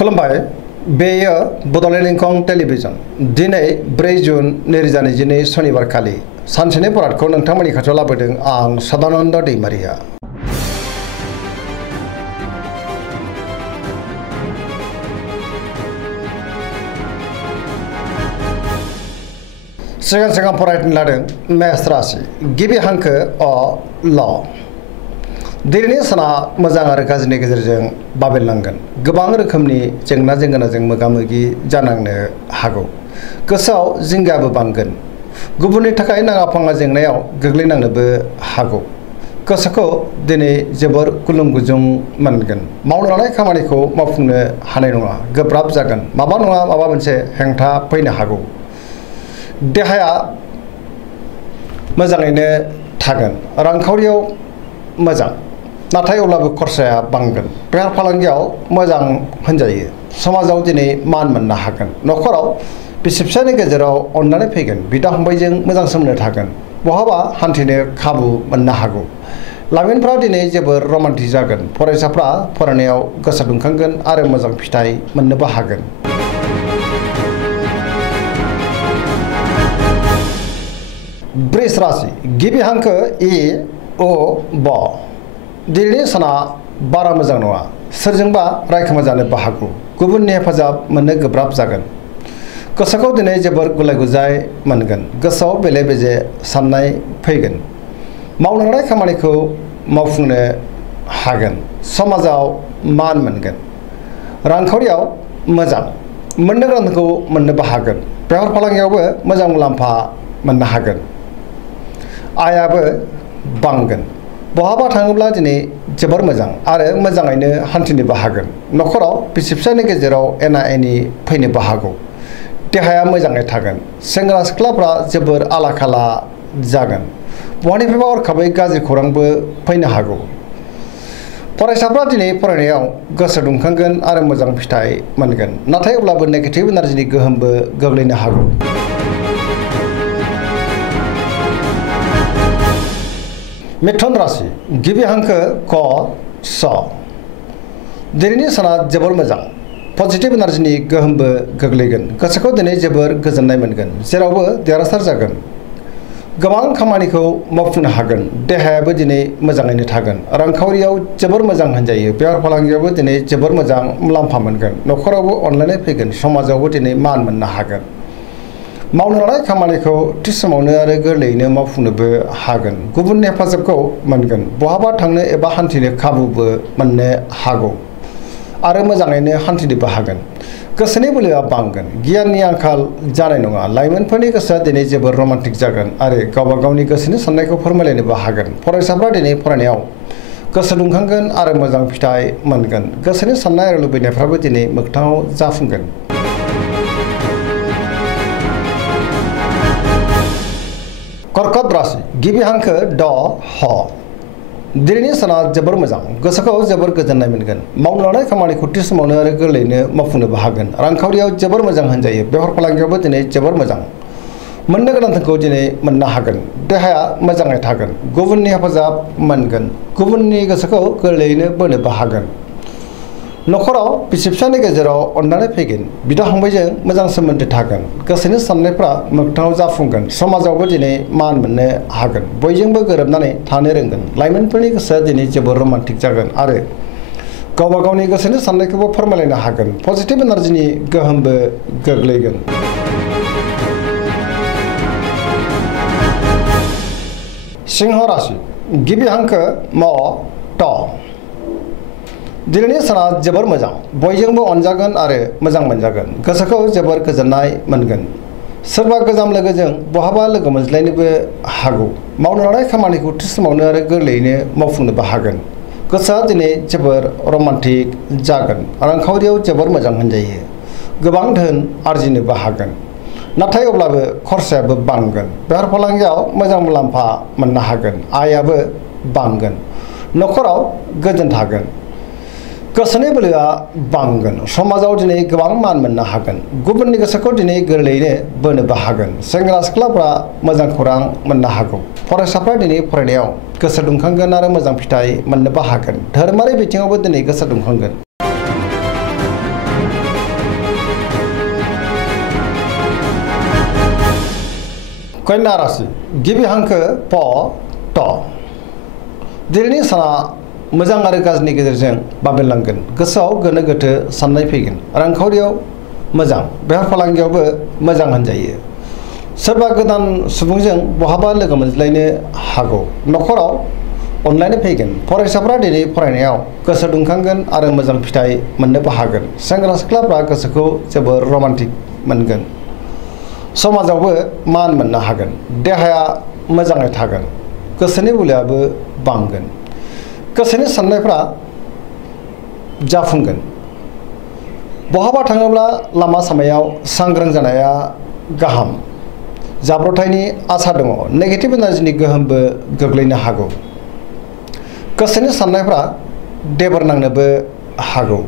खुलुमबाय बेयो बड'लेण्ड इंखं टेलिभिजन दिनै 4 जुन 2022 शनिबार खालि सानसेनि बरादखौ नोंथांमोननि खाथियाव लाबोदों आं सदानन्द दैमारिया। सिगां फरायनो लादों मेष राशि गिबि हांखो अ ल। दिनैनि साना मोजां आरो गाज्रिनि गेजेरजों बाबेरलांगोन। गोबां रोखोमनि जेंना जेंगोनाजों मोगा-मोगि जानांनो हागौ। गोसोआव जिंगाबो बांगोन। गुबुननि थाखाय नाङा-फाङा जेंनायाव गोग्लैनांनोबो हागौ। गोसोखौ दिनै जोबोर गुलुं-गुजुं मोनगोन। मावनो लानाय खामानिखौ मावफुंनो हानाय नङा। गोब्राब जागोन। माबा नङा माबा मोनसे हेंथा फैनो हागौ। देहाया मोजाङैनो थागोन। रांखावरियाव मोजां, नाथाय अब्लाबो खरसाया बांगोन। बेफार फालांगियाव मोजां होनजायो। समाजाव दिनै मान मोननो हागोन। न'खराव बिसि-फिसायनि गेजेराव अननानै फैगोन। बिदा-फंबायजों मोजां सोमोन्दो थागोन। बहाबा हान्थिनो खाबु मोननो हागौ। लाइमोनफ्रा दिनै जोबोर रमान्टिक जागोन। फरायसाफ्रा फरायनायाव गोसो दुंखांगोन आरो मोजां फिथाइ मोननोबो हागोन। वृष राशि गिबि हांखो इ अ ब। दिनैनि साना बारा मोजां नङा। सोरजोंबा रायखोमा जानोबो हागौ। गुबुननि हेफाजाब मोननो गोब्राब जागोन। गोसोखौ दिनै जोबोर गुलाय-गुजाय मोनगोन। गोसोआव बेले-बेजे साननाय फैगोन। मावनो लानाय खामानिखौ मावफुंनो हागोन। समाजाव मान मोनगोन। रांखावरियाव मोजां। मोननो गोनांखौ मोननोबो हागोन। बेफार फालांगियावबो मोजां मुलाम्फा मोननो हागोन। आयाबो बांगोन। बहाबा थाङोब्ला दिनै जोबोर मोजां आरो मोजाङैनो हान्थिनोबो हागोन। न'खराव बिसि-फिसायनि गेजेराव एना-एनि फैनोबो हागौ। देहाया मोजाङै थागोन। सेंग्रा-सिख्लाफ्रा जोबोर आला-खाला जागोन। बहानिफ्रायबा हरखाबै गाज्रि खौरांबो फैनो हागौ। फरायसाफ्रा दिनै फरायनायाव गोसो दुंखांगोन आरो मोजां फिथाइ मोनगोन। नाथाय अब्लाबो नेगेटिभ एनार्जिनि गोहोमबो गोग्लैनो हागौ। मिथुन राशि गिबि हांखो क स। दिनैनि साना जोबोर मोजां। पजिटिभ एनार्जिनि गोहोमबो गोग्लैगोन। गोसोखौ दिनै जोबोर गोजोननाय मोनगोन। जेरावबो देरहासार जागोन। गोबां खामानिखौ मावफुंनो हागोन। देहायाबो दिनै मोजाङैनो थागोन। रांखावरियाव जोबोर मोजां होनजायो। बेफार फालांगियावबो दिनै जोबोर मोजां मुलाम्फा मोनगोन। न'खरावबो अनलायनाय फैगोन। समाजावबो दिनै मान मोननो हागोन। मावनो लानाय खामानिखौ थि समावनो आरो गोरलैयैनो मावफुंनोबो हागोन। गुबुननि हेफाजाबखौ मोनगोन। बहाबा थांनो एबा हान्थिनो खाबुबो मोननो हागौ आरो मोजाङैनो हान्थिनोबो हागोन। गोसोनि बोलोआ बांगोन। गियाननि आंखाल जानाय नङा। लाइमोनफोरनि गोसोआ दिनै जोबोर रमान्टिक जागोन आरो गावबा गावनि गोसोनि साननायखौ फोरमायलायनोबो हागोन। फरायसाफ्रा दिनै फरायनायाव गोसो दुंखांगोन आरो मोजां फिथाइ मोनगोन। गोसोनि साननाय आरो लुबैनायफ्राबो दिनै मोगथाङाव जाफुंगोन। कर्कट राशि गिबि हांखो ड ह। दिनैनि साना जोबोर मोजां। गोसोखौ जोबोर गोजोननाय मोनगोन। मावनो लानाय खामानिखौ थि समावनो आरो गोरलैयैनो मावफुंनोबो हागोन। रांखावरियाव जोबोर मोजां होनजायो। बेफार फालांगियावबो दिनै जोबोर मोजां। मोननो गोनांखौ दिनै मोननो हागोन। देहाया मोजाङै थागोन। गुबुननि हेफाजाब मोनगोन। गुबुननि गोसोखौ गोरलैयैनो बोनोबो हागोन। न'खराव बिसि-फिसायनि गेजेराव अननानै फैगोन। बिदा-फंबायजों मोजां सोमोन्दो थागोन। गोसोनि साननायफ्रा मोगथाङाव जाफुंगोन। समाजावबो दिनै मान मोननो हागोन। बयजोंबो गोरोबनानै थानो रोंगोन। लाइमोनफोरनि गोसोआ दिनै जोबोर रमान्टिक जागोन आरो गावबा गावनि गोसोनि साननायखौबो फोरमायलायनो हागोन। पजिटिभ एनार्जिनि गोहोमबो गोग्लैगोन। सिंह राशि गिबि हांखो म ट। दिनैनि साना जोबोर मोजां। बयजोंबो अनजागोन आरो मोजां मोनजागोन। गोसोखौ जोबोर गोजोननाय मोनगोन। सोरबा गोजाम लोगोजों बहाबा लोगो मोनज्लायनोबो हागौ। मावनो लानाय खामानिखौ थि समावनो आरो गोरलैयैनो मावफुंनोबो हागोन। गोसोआ दिनै जोबोर रमान्टिक जागोन। रांखावरियाव जोबोर मोजां होनजायो। गोबां धोन आरजिनोबो हागोन। नाथाय अब्लाबो खरसायाबो बांगोन। बेफार फालांगियाव मोजां मुलाम्फा मोननो हागोन। आयाबो बांगोन। न'खराव गोजोन थागोन। गोसोनि बोलोआ बांगोन। समाजाव दिनै गोबां मान मोननो हागोन। गुबुननि गोसोखौ दिनै गोरलैयैनो बोनोबो हागोन। सेंग्रा-सिख्लाफ्रा मोजां खौरां मोननो हागौ। फरायसाफ्रा दिनै फरायनायाव गोसो दुंखांगोन आरो मोजां फिथाइ मोननोबो हागोन। धोरोमारि बिथिङावबो दिनै गोसो दुंखांगोन। कन्या राशि गिबि हांखो प ट दिनैनि साना मोजां आरो गाज्रिनि गेजेरजों बाबेनलांगोन गोसोआव गोनो गोथो साननाय फैगोन रांखावरियाव मोजां बेफार फालांगियावबो मोजां होनजायो सोरबा गोदान सुबुंजों बहाबा लोगो मोनज्लायनो हागौ नखराव अनलायनो फैगोन फरायसाफ्रा दिनै फरायनायाव गोसो दुंखांगोन आरो मोजां फिथाइ मोननोबो हागोन सेंग्रा सिख्लाफ्रा गोसोखौ जोबोर रमान्टिक मोनगोन समाजावबो मान मोननो हागोन देहाया मोजाङै थागोन गोसोनि बोलोआबो बांगोन गोसोनि साननायफ्रा जाफुंगोन बहाबा थाङोब्ला लामा सामायाव सांग्रां जानाया गाहाम जाब्रबथायनि आसा दङ नेगेटिभ एनार्जिनि गोहोमबो गोग्लैनो हागौ गोसोनि साननायफ्रा देबर नांनोबो हागौ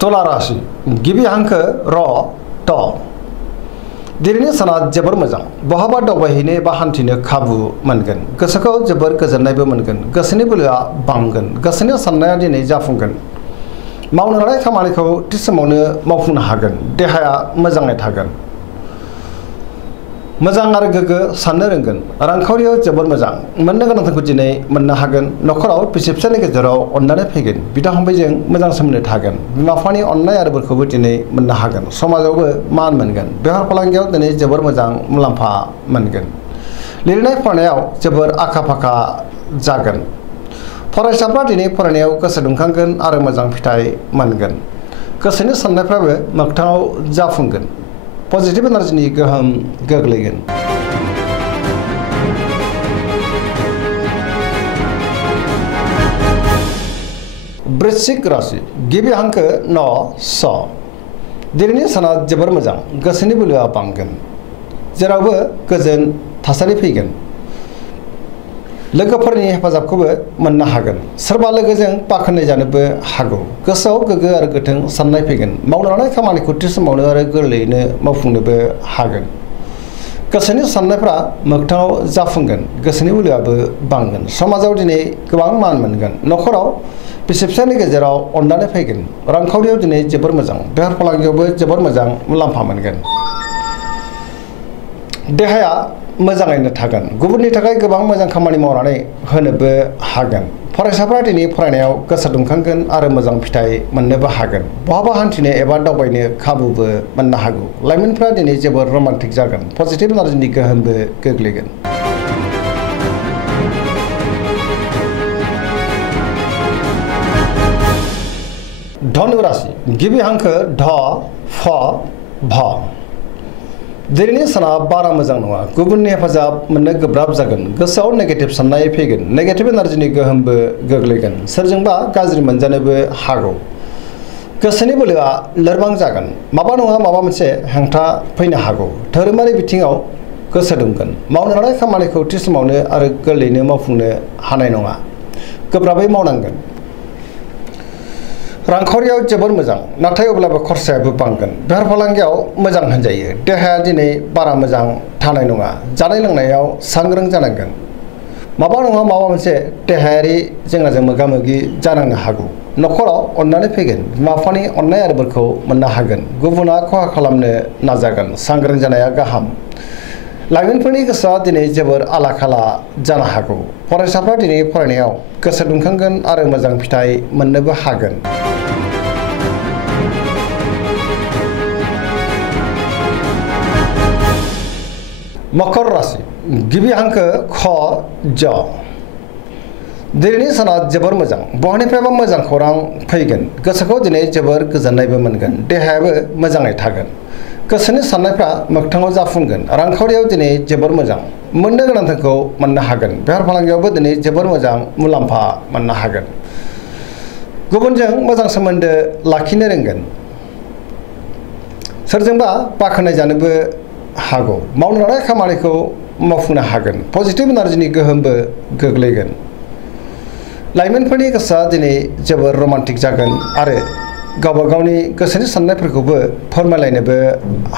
तुला राशि गिबि हांखो र ट दिनैनि साना जोबोर मोजां बहाबा दावबायहैनो एबा हान्थिनो खाबु मोनगोन गोसोखौ जोबोर गोजोननायबो मोनगोन गोसोनि बोलोआ बांगोन गोसोनि साननाया दिनै जाफुंगोन मावनो लानाय खामानिखौ थि समावनो मावफुंनो हागोन देहाया मोजाङै थागोन मोजां आरो गोग्गो साननो रोंगोन रांखावरियाव जोबोर मोजां मोननो गोनांखौ दिनै मोननो हागोन नखराव बिसि फिसायनि गेजेराव अननानै फैगोन बिदा फंबायजों मोजां सोमोन्दो थागोन बिमा बिफानि अननाय आरो बोरखौबो दिनै मोननो हागोन समाजावबो मान मोनगोन बेफार फालांगियाव दिनै जोबोर मोजां मुलाम्फा मोनगोन लिरनाय फरायनायाव जोबोर आखा फाखा जागोन फरायसाफ्रा दिनै फरायनायाव गोसो दुंखांगोन आरो मोजां फिथाइ मोनगोन गोसोनि साननायफ्राबो मोगथाङाव जाफुंगोन पजिटिभ एनार्जिनि गोहोम गोग्लैगोन वृश्चिक राशि गिबि हांखो न स दिनैनि साना जोबोर मोजां गोसोनि बोलोआ बांगोन जेरावबो गोजोन थासारि फैगोन लोगोफोरनि हेफाजाबखौबो मोननो हागोन सोरबा लोगोजों बाख्नाय जानोबो हागौ गोसोआव गोग्गो आरो गोथों साननाय फैगोन मावनो लानाय खामानिखौ थि समावनो आरो गोरलैयैनो मावफुंनोबो हागोन गोसोनि साननायफ्रा मोगथाङाव जाफुंगोन गोसोनि बोलोआबो बांगोन समाजाव दिनै गोबां मान मोनगोन नखराव बिसि फिसायनि गेजेराव अननानै फैगोन रांखावरियाव दिनै जोबोर मोजां बेफार फालांगियावबो जोबोर मोजां मुलाम्फा मोनगोन देहाया मोजाङैनो थागोन गुबुननि थाखाय गोबां मोजां खामानि मावनानै होनोबो हागोन फरायसाफ्रा दिनै फरायनायाव गोसो दुंखांगोन आरो मोजां फिथाइ मोननोबो हागोन बहाबा हान्थिनो एबा दावबायनो खाबुबो मोननो हागौ लाइमोनफ्रा दिनै जोबोर रमान्टिक जागोन पजिटिभ एनार्जिनि गोहोमबो गोग्लैगोन धनु राशि गिबि हांखो ध फ भ दिनैनि साना बारा मोजां नङा गुबुननि हेफाजाब मोननो गोब्राब जागोन गोसोआव नेगेटिभ साननाय फैगोन नेगेटिभ एनार्जिनि गोहोमबो गोग्लैगोन सोरजोंबा गाज्रि मोनजानोबो हागौ गोसोनि बोलोआ लोरबां जागोन माबा नङा माबा मोनसे हेंथा फैनो हागौ धोरोमारि बिथिङाव गोसो दुंगोन मावनो लानाय खामानिखौ थि समावनो आरो गोरलैयैनो मावफुंनो हानाय नङा गोब्राबै मावनांगोन रांखावरियाव जोबोर मोजां नाथाय अब्लाबो खरसायाबो बांगोन बेफार फालांगियाव मोजां होनजायो देहाया दिनै बारा मोजां थानाय नङा जानाय लोंनायाव सांग्रां जानांगोन माबा नङा माबा मोनसे देहायारि जेंनाजों मोगा मोगि जानांनो हागौ नखराव अननानै फैगोन बिमा बिफानि अननाय आरो बोरखौ मोननो हागोन गुबुना खहा खालामनो नाजागोन सांग्रां जानाया गाहाम लाइमोनफोरनि गोसोआ दिनै जोबोर आला खाला जानो हागौ फरायसाफ्रा दिनै फरायनायाव गोसो दुंखांगोन आरो मोजां फिथाइ मोननोबो हागोन मकर राशि गिबि हांखो ख ज दिनैनि साना जोबोर मोजां बहानिफ्रायबा मोजां खौरां फैगोन गोसोखौ दिनै जोबोर गोजोननायबो मोनगोन देहायाबो मोजाङै थागोन गोसोनि साननायफ्रा मोगथाङाव जाफुंगोन रांखावरियाव दिनै जोबोर मोजां मोननो गोनांखौ मोननो हागोन बेफार फालांगियावबो दिनै जोबोर मोजां मुलाम्फा मोननो हागोन गुबुनजों मोजां सोमोन्दो लाखिनो रोंगोन सोरजोंबा बाख्नाय जानोबो हागौ मावनो लानाय खामानिखौ मावफुंनो हागोन पजिटिभ एनार्जिनि गोहोमबो गोग्लैगोन लाइमोनफोरनि गोसोआ दिनै जोबोर रमान्टिक जागोन आरो गावबा गावनि गोसोनि साननायफोरखौबो फोरमायलायनोबो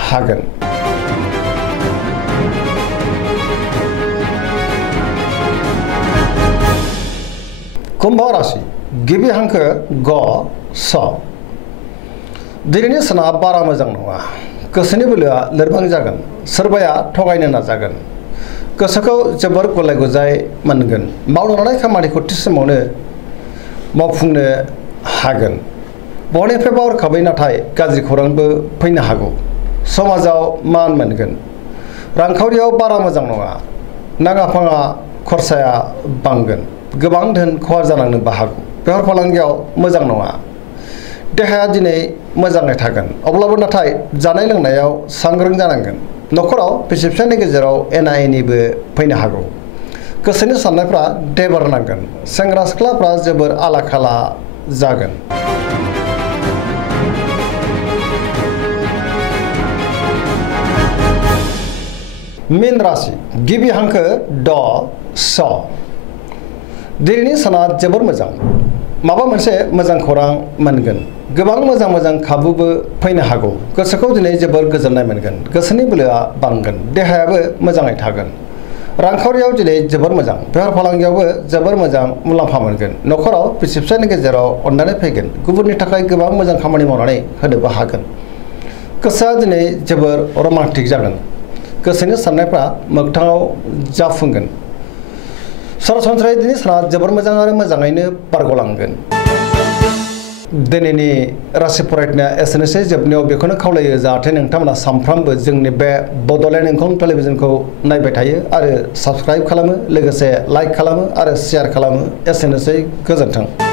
हागोन कुम्भ राशि गिबि हांखो ग स दिनैनि साना बारा मोजां नङा। गोसोनि बोलोआ लोरबां जागोन। सोरबाया थगायनो नाजागोन। गोसोखौ जोबोर गुलाय गुजाय मोनगोन। मावनो लानाय खामानिखौ थि समावनो मावफुंनो हागोन। बहानिफ्रायबा हरखाबै नाथाय गाज्रि खौरांबो फैनो हागौ। समाजाव मान मोनगोन। रांखावरियाव बारा मोजां नङा। नाङा फाङा खरसाया बांगोन। गोबां धोन खहा जालांनोबो हागौ। बेफार फालांगियाव मोजां नङा। देहाया दिनै मोजाङै थागोन। अब्लाबो नाथाय जानाय लोंनायाव सांग्रां जानांगोन। न'खराव बिसि फिसायनि गेजेराव एना एनिबो फैनो हागौ। गोसोनि साननायफ्रा देबार नांगोन। सेंग्रा सिख्लाफ्रा जोबोर आला खाला जागोन। मीन राशि गिबि हांखो ड स। दिनैनि साना जोबोर मोजां। माबा मोनसे मोजां खौरां मोनगोन। गोबां मोजां मोजां खाबुबो फैनो हागौ। गोसोखौ दिनै जोबोर गोजोननाय मोनगोन। गोसोनि बोलोआ बांगोन। देहायाबो मोजाङै थागोन। रांखावरियाव दिनै जोबोर मोजां। बेफार फालांगियावबो जोबोर मोजां मुलाम्फा मोनगोन। न'खराव बिसि फिसायनि गेजेराव अननानै फैगोन। गुबुननि थाखाय गोबां मोजां खामानि मावनानै होनोबो हागोन। गोसोआ दिनै जोबोर रमान्टिक जागोन। गोसोनि साननायफ्रा मोगथाङाव जाफुंगोन। सरासनस्रायै दिनै साना जोबोर मोजां आरो मोजाङैनो बारग'लांगोन। दिनैनि राशि फरायनाया एसेनोसै। जोबनायाव बेखौनो खावलायो जाहाथे नोंथांमोना सानफ्रामबो जोंनि बे बड'लेण्ड इंखं टेलिभिजनखौ नायबाय थायो आरो साबस्क्राइब खालामो, लोगोसे लाइक खालामो आरो शेयार खालामो। एसेनोसै, गोजोन्थों।